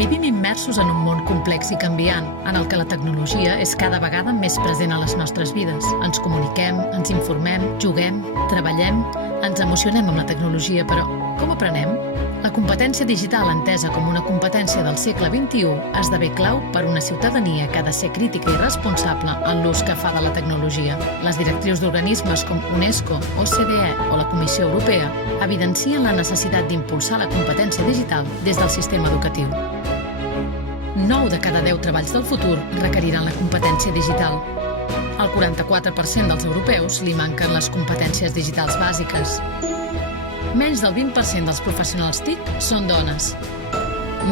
Vivim immersos en un món complex i canviant, en el que la tecnologia és cada vegada més present a les nostres vides. Ens comuniquem, ens informem, juguem, treballem, ens emocionem amb la tecnologia, però com aprenem? La competència digital, entesa com una competència del segle XXI, esdevé clau per una ciutadania que ha de ser crítica i responsable en l'ús que fa de la tecnologia. Les directrius d'organismes com UNESCO, OCDE o la Comissió Europea evidencien la necessitat d'impulsar la competència digital des del sistema educatiu. 9 de cada 10 treballs del futur requeriran la competència digital. El 44% dels europeus li manquen les competències digitals bàsiques. Menys del 20% dels professionals TIC són dones.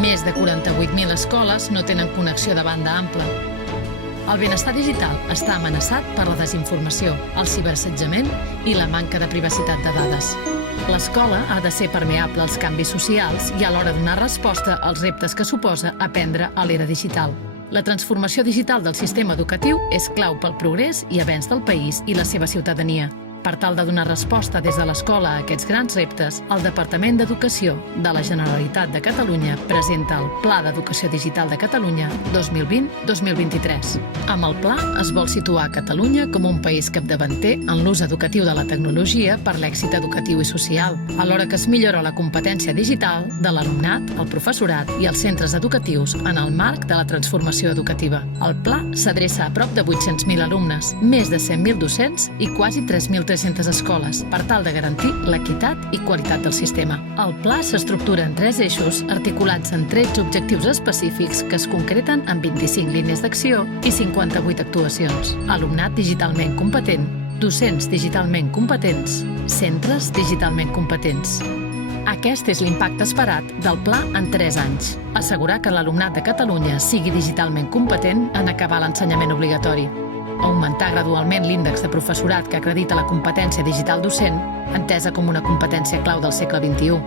Més de 48.000 escoles no tenen connexió de banda ampla. El benestar digital està amenaçat per la desinformació, el ciberassetjament i la manca de privacitat de dades. L'escola ha de ser permeable als canvis socials i alhora donar resposta als reptes que suposa aprendre a l'era digital. La transformació digital del sistema educatiu és clau pel progrés i avenç del país i la seva ciutadania. Per tal de donar resposta des de l'escola a aquests grans reptes, el Departament d'Educació de la Generalitat de Catalunya presenta el Pla d'Educació Digital de Catalunya 2020-2023. Amb el pla es vol situar Catalunya com un país capdavanter en l'ús educatiu de la tecnologia per l'èxit educatiu i social, alhora que es millora la competència digital de l'alumnat, el professorat i els centres educatius en el marc de la transformació educativa. El pla s'adreça a prop de 800.000 alumnes, més de 100.000 docents i quasi 3.300 escoles, per tal de garantir l'equitat i qualitat del sistema. El pla s'estructura en 3 eixos articulats en 13 objectius específics que es concreten en 25 línies d'acció i 58 actuacions. Alumnat digitalment competent, docents digitalment competents, centres digitalment competents. Aquest és l'impacte esperat del pla en 3 anys. Assegurar que l'alumnat de Catalunya sigui digitalment competent en acabar l'ensenyament obligatori. Augmentar gradualment l'índex de professorat que acredita la competència digital docent, entesa com una competència clau del segle XXI.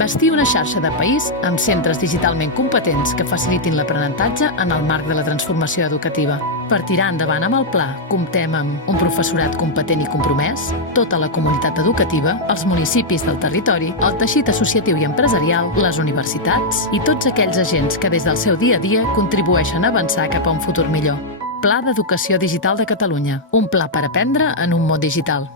Bastir una xarxa de país amb centres digitalment competents que facilitin l'aprenentatge en el marc de la transformació educativa. Per tirar endavant amb el pla, comptem amb un professorat competent i compromès, tota la comunitat educativa, els municipis del territori, el teixit associatiu i empresarial, les universitats i tots aquells agents que des del seu dia a dia contribueixen a avançar cap a un futur millor. Pla d'Educació Digital de Catalunya. Un pla per aprendre en un món digital.